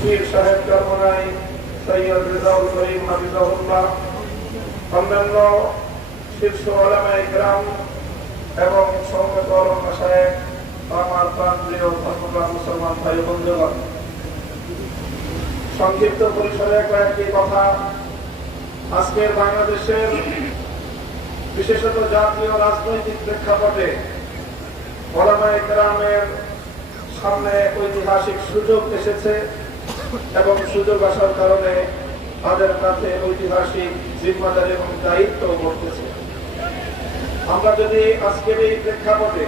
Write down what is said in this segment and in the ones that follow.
পীর সাহেব চরমনাই সৈয়দ রেজাউল করিম হাফিজাহুল্লাহ, অন্যান্য শীর্ষ উলামায়ে কেরাম এবং সমবেত উলামা সাহেব, আমার প্রাণপ্রিয় ধর্মপ্রাণ মুসলমান ভাই বন্ধুগণ, সংক্ষিপ্ত পরিসরে কয়েকটি কথা। আজকের বাংলাদেশের বিশেষত জাতীয় রাজনৈতিক প্রেক্ষাপটে উলামায়ে কেরামের সামনে ঐতিহাসিক সুযোগ এসেছে এবং সুযোগ আসার কারণে তাদের কাছে ঐতিহাসিক জিম্মাদারি এবং দায়িত্ব বর্তেছে। আমরা যদি আজকের এই প্রেক্ষাপটে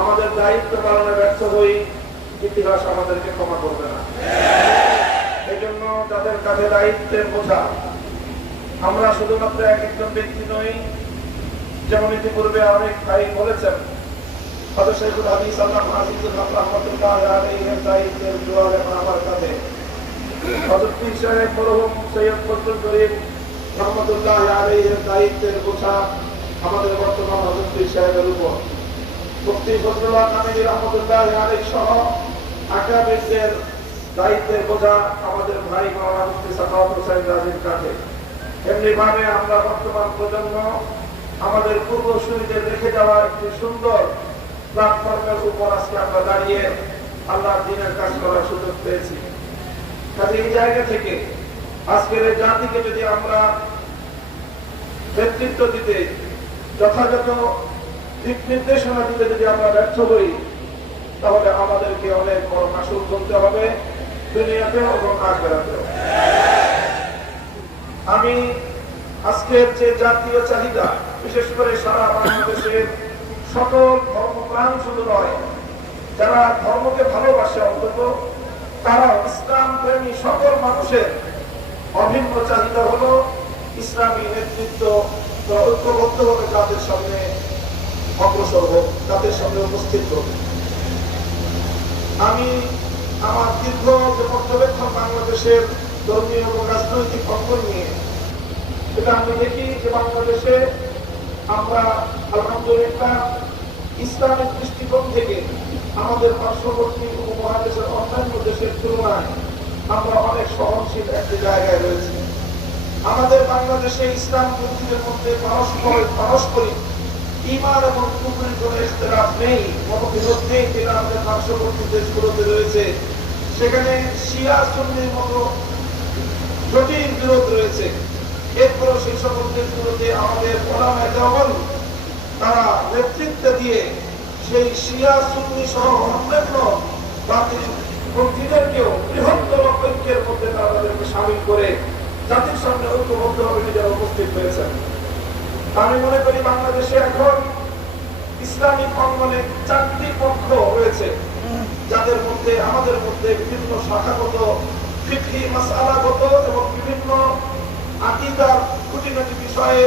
আমাদের দায়িত্ব পালনে ব্যর্থ হই, ইতিহাস আমাদেরকে ক্ষমা করবে না। এই জন্য তাদের কাছে দায়িত্বের বোঝা। আমরা শুধুমাত্র একজন ব্যক্তি নই, যেমন ইতিপূর্বে অনেক ভাই বলেছেন, হযরত শাইখুল হাদিস আল্লাহ আজিজুল হক রাহমাতুল্লাহ আলাইহির দায়িত্বের জোয়ার এখন আমার কাছে। হযরত পীর সাহেব মরহুম সৈয়দ ফজলুল করিম রাহমাতুল্লাহ আলাইহির দায়িত্বের বোঝা আমাদের বর্তমান হযরত পীর সাহেবের উপর। মুফতি ফজলুল্লাহ কামিনী রাহমাতুল্লাহ আলাইহি সহ আকাবিরদের দায়িত্বের বোঝা আমাদের ভাই মাওলানা মুফতি সাখাওয়াত হোসেন রাজীর কাছে। এমনি ভাবে আমরা বর্তমান প্রজন্ম আমাদের পূর্বসূরীদের রেখে যাওয়া একটি সুন্দর প্ল্যাটফর্মের উপর আজকে আমরা দাঁড়িয়ে আল্লাহর দ্বীনের কাজ করার সুযোগ পেয়েছি। কাজে এই জায়গা থেকে আজকের এই জাতিকে যদি আমরা নেতৃত্ব দিতে, যথাযথ দিক নির্দেশনা দিতে যদি আমরা ব্যর্থ হই, তাহলে আমাদেরকে অনেক বড় মাসুল গুনতে হবে দুনিয়াতেও এবং আখিরাতেও। আমি আজকের যে জাতীয় চাহিদা, বিশেষ করে সারা বাংলাদেশের সকল ধর্মপ্রাণ শুধু নয়, যারা ধর্মকে ভালোবাসে, অন্তত তারা ইসলাম প্রেমী সকল মানুষের অভিন্ন চাহিদা হলো ইসলামী নেতৃত্ব ঐক্যবদ্ধভাবে তাদের সামনে অগ্রসর হোক, তাদের সামনে উপস্থিত হোক। আমি আমার দীর্ঘ যে পর্যবেক্ষণ বাংলাদেশের ধর্মীয় এবং রাজনৈতিক অঙ্গন নিয়ে, সেটা আমি দেখি যে বাংলাদেশে আমরা আলহামদুলিল্লাহ ইসলামিক দৃষ্টিকোণ থেকে আমাদের পার্শ্ববর্তী উপমহাদেশের অন্যান্য দেশের তুলনায় আমরা অনেক সহনশীল একটি জায়গায় রয়েছি। আমাদের বাংলাদেশে ইসলাম পন্থীদের মধ্যে পারস্পরিক ঈমান এবং কুফরের কোনো ইখতিলাফ নেই, মতবিরোধ নেই, যেটা আমাদের পার্শ্ববর্তী দেশগুলোতে রয়েছে। সেখানে শিয়া সুন্নির মতো জটিল বিরোধ রয়েছে। এরপরও সেই সকল দেশগুলোতে আমাদের উলামায়ে দেওবন্দ তারা নেতৃত্ব দিয়ে সেই শিয়া সুন্নি সহ অন্যান্য বাতিল পন্থীদেরকেও বৃহত্তর ঐক্যের মধ্যে তাদেরকে সামিল করে জাতির সামনে ঐক্যবদ্ধভাবে নিজেরা উপস্থিত হয়েছেন। আমি মনে করি বাংলাদেশে এখন ইসলামিক অঙ্গনে 4টি পক্ষ রয়েছে, যাদের মধ্যে আমাদের মধ্যে বিভিন্ন শাখাগত, ফিকহি মাসআলাগত এবং বিভিন্ন আকীদার খুঁটিনাটি বিষয়ে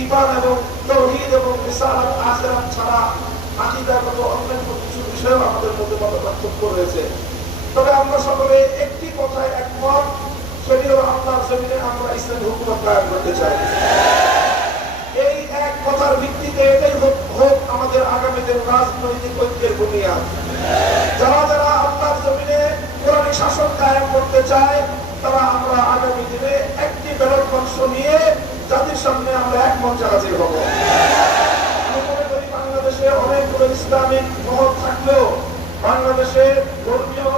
ঈমান এবং তাওহীদ এবং রিসালাত আখিরাত ছাড়া আকীদাগত অন্যান্য কিছু বিষয়ও আমাদের মধ্যে মতপার্থক্য রয়েছে। তবে আমরা সকলে একটি কথায় একমত, সেটি হলো আল্লাহর জমিনে আমরা ইসলামী হুকুমত কায়েম করতে চাই। এই এক কথার ভিত্তিতে এটাই হোক আমাদের আগামী দিনের রাজনৈতিক ঐক্যের বুনিয়াদ। যারা যারা আল্লাহর জমিনে কোরআনিক শাসন কায়েম করতে চায়, তারা আমরা আগামী দিনে একটি ব্যালট বাক্স নিয়ে জাতির সামনে আমরা এক মঞ্চে হাজির হব। আমি মনে করি বাংলাদেশে অনেকগুলো ইসলামিক মহল থাকলেও বাংলাদেশে ধর্মীয়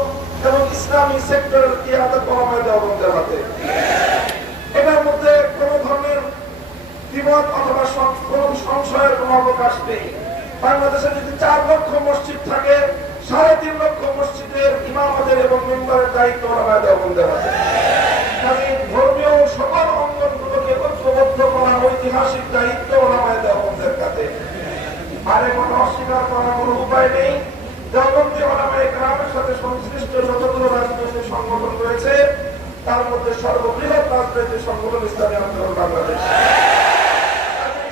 এবং ইসলামী সেক্টরের কিয়াদত উলামায়ে দেওবন্দের হাতে। এটার মধ্যে কোনো ধরনের দ্বিমত অথবা কোনো সংশয়ের কোনো অবকাশ নেই। বাংলাদেশে যদি 4 লক্ষ মসজিদ থাকে, 3.5 লক্ষ মসজিদের ইমামদের এবং মেম্বারের দায়িত্ব উলামায়ে দেওবন্দের হাতে। ধর্মীয় সকল অঙ্গনগুলোকে ঐক্যবদ্ধ করা ঐতিহাসিক দায়িত্ব উলামায়ে দেওবন্দের কাছে। আর এখন অস্বীকার করার কোনো উপায় নেই। দেওবন্দি উলামায়ে কেরামের সাথে সংশ্লিষ্ট যতগুলো রাজনৈতিক সংগঠন রয়েছে, তার মধ্যে সর্ববৃহৎ রাজনৈতিক সংগঠন ইসলামী আন্দোলন বাংলাদেশ।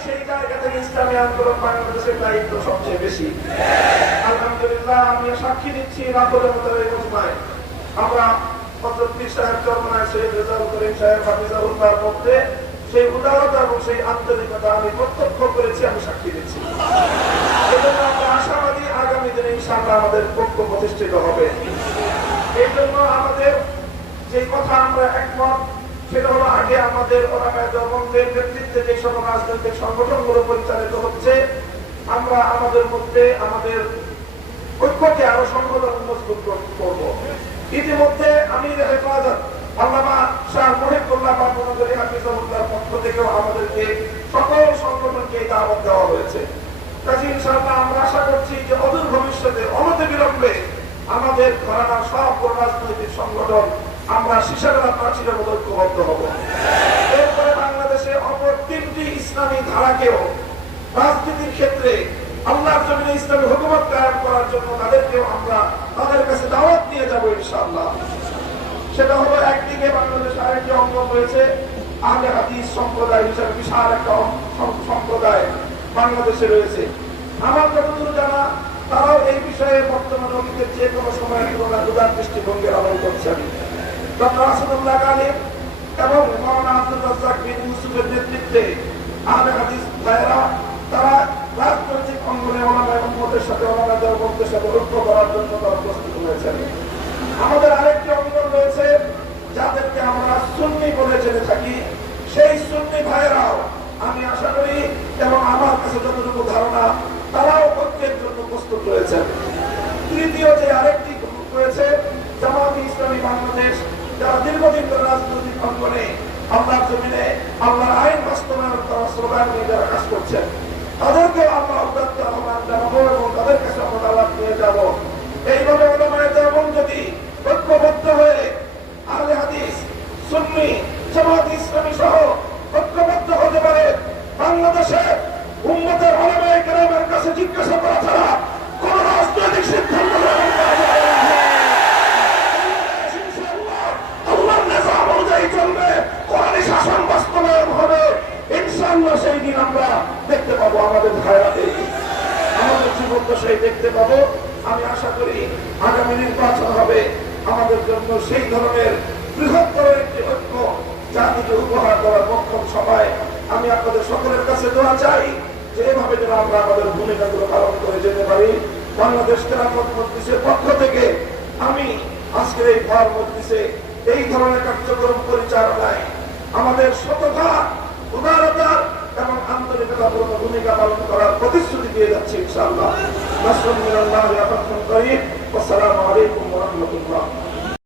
সেই জায়গা থেকে ইসলামী আন্দোলন বাংলাদেশের দায়িত্ব সবচেয়ে বেশি। আলহামদুলিল্লাহ, আমি সাক্ষী দিচ্ছি রাতের মতো এই ঘটনায় আমরা হযরত পীর সাহেব চরমনাই সৈয়দ রেজাউল করিম সাহেব হাফিজাহুল্লাহর মধ্যে সেই উদারতা এবং সেই আন্তরিকতা আমি প্রত্যক্ষ করেছি, আমি সাক্ষী দিচ্ছি। এজন্য আমরা আশাবাদী আগামী দিনে ইনশাআল্লাহ আমাদের পক্ষ প্রতিষ্ঠিত হবে। এই জন্য আমাদের যে কথা আমরা একমত, সেটা হলো আগে আমাদের ওলামায়ে দেওবন্দের নেতৃত্বে যে সকল রাজনৈতিক সংগঠনগুলো পরিচালিত হচ্ছে, আমরা আমাদের মধ্যে আমাদের ঐক্যকে আরো সংগঠন মজবুত করব। ইতিমধ্যে আমির হেফাজত আল্লামা শাহ মুহিবুল্লাহ বাবুনগরী হাফিজাহুল্লাহর পক্ষ থেকেও আমাদেরকে সকল সংগঠনকে দাওয়াত দেওয়া হয়েছে। কাজে ইনশাআল্লাহ আমরা আশা করছি যে অদূর ভবিষ্যতে অনতি বিলম্বে আমাদের ঘরানার সব রাজনৈতিক সংগঠন আমরা শিশাগলা প্রাচীরের মতো ঐক্যবদ্ধ হব। এরপরে বাংলাদেশে অপর তিনটি ইসলামী ধারাকেও রাজনীতির ক্ষেত্রে আল্লাহর জমিনে ইসলামী হুকুমত কায়েম করার জন্য তাদেরকেও আমরা তাদের কাছে দাওয়াত নিয়ে যাব ইনশাআল্লাহ। সেটা হলো, একদিকে বাংলাদেশে আরেকটি অঙ্গন রয়েছে আহলে হাদিস সম্প্রদায় হিসেবে বিশাল একটা সম্প্রদায় বাংলাদেশে রয়েছে। আমার যতদূর জানা, তারাও এই বিষয়ে বর্তমান অতীতের যে কোনো সময়ের তুলনায় উদার দৃষ্টিভঙ্গির আমল করছেন। ডক্টর আসাদুল্লাহ গালিব এবং মাওলানা আব্দুর রাজ্জাক বিন ইউসুফের নেতৃত্বে আহলে হাদিস ভাইয়েরা তারা রাজনৈতিক অঙ্গনে ওলামায়ে উম্মতের সাথে ওলামায়ে দেওবন্দের সাথে ঐক্য করার জন্য তারা প্রস্তুত হয়েছেন। আমাদের আরেকটি অঙ্গন রয়েছে যাদেরকে আমরা সুন্নি বলে জেনে থাকি, সেই সুন্নি ভাইয়েরাও আমি আশা করি এবং আমার কাছে যতটুকু ধারণা তারাও ঐক্যের জন্য প্রস্তুত রয়েছেন। তৃতীয় যে আরেকটি গ্রুপ রয়েছে জামায়াতে ইসলামী বাংলাদেশ, যারা দীর্ঘদিন ধরে রাজনৈতিক অঙ্গনে আল্লাহর জমিনে আল্লাহর আইন বাস্তবায়ন করার স্লোগান নিয়ে যারা কাজ করছেন, তাদেরকে আমরা উদাত্ত আহ্বান জানাবো এবং তাদের কাছে আমরা দাওয়াত নিয়ে যাব। এইভাবে ওলামায়ে দেওবন্দ যদি ঐক্যবদ্ধ হয়ে আহলে হাদিস, সুন্নি, জামায়াতে ইসলামী সহ ঐক্যবদ্ধ হতে পারে, বাংলাদেশে উম্মতের ওলামায়ে কেরামের কাছে জিজ্ঞাসা করা ছাড়া কোন রাজনৈতিক সিদ্ধান্ত গ্রহণ করা যাবে না। আল্লাহর নিজাম অনুযায়ী চলবে, কোরআনী শাসন বাস্তবায়ন হবে। ইনশাআল্লাহ সেই দিন আমরা দেখতে পাবো, আমাদের ভাইরাতে আমাদের জীবদ্দশায় দেখতে পাবো। আমি আশা করি আগামী নির্বাচন হবে আমাদের জন্য সেই ধরনের বৃহত্তর একটি ঐক্য জাতিকে উপহার দেওয়ার মক্ষম সময়। আমি আপনাদের সকলের কাছে দোয়া চাই যে এভাবে যেন আমরা আমাদের ভূমিকাগুলো পালন করে যেতে পারি। বাংলাদেশ খেলাফত মজলিসের পক্ষ থেকে আমি আজকের এই ভর মজলিসে এই ধরনের কার্যক্রম পরিচালনায় আমাদের শতভাগ উদারতার এবং আন্তরিকতাপূর্ণ ভূমিকা পালন করার প্রতিশ্রুতি দিয়ে যাচ্ছি ইনশাআল্লাহ। নাসরুল মিনাল্লাহি ওয়া ফাতহুন করিম। আসসালামু আলাইকুম ওয়া রাহমাতুল্লাহ।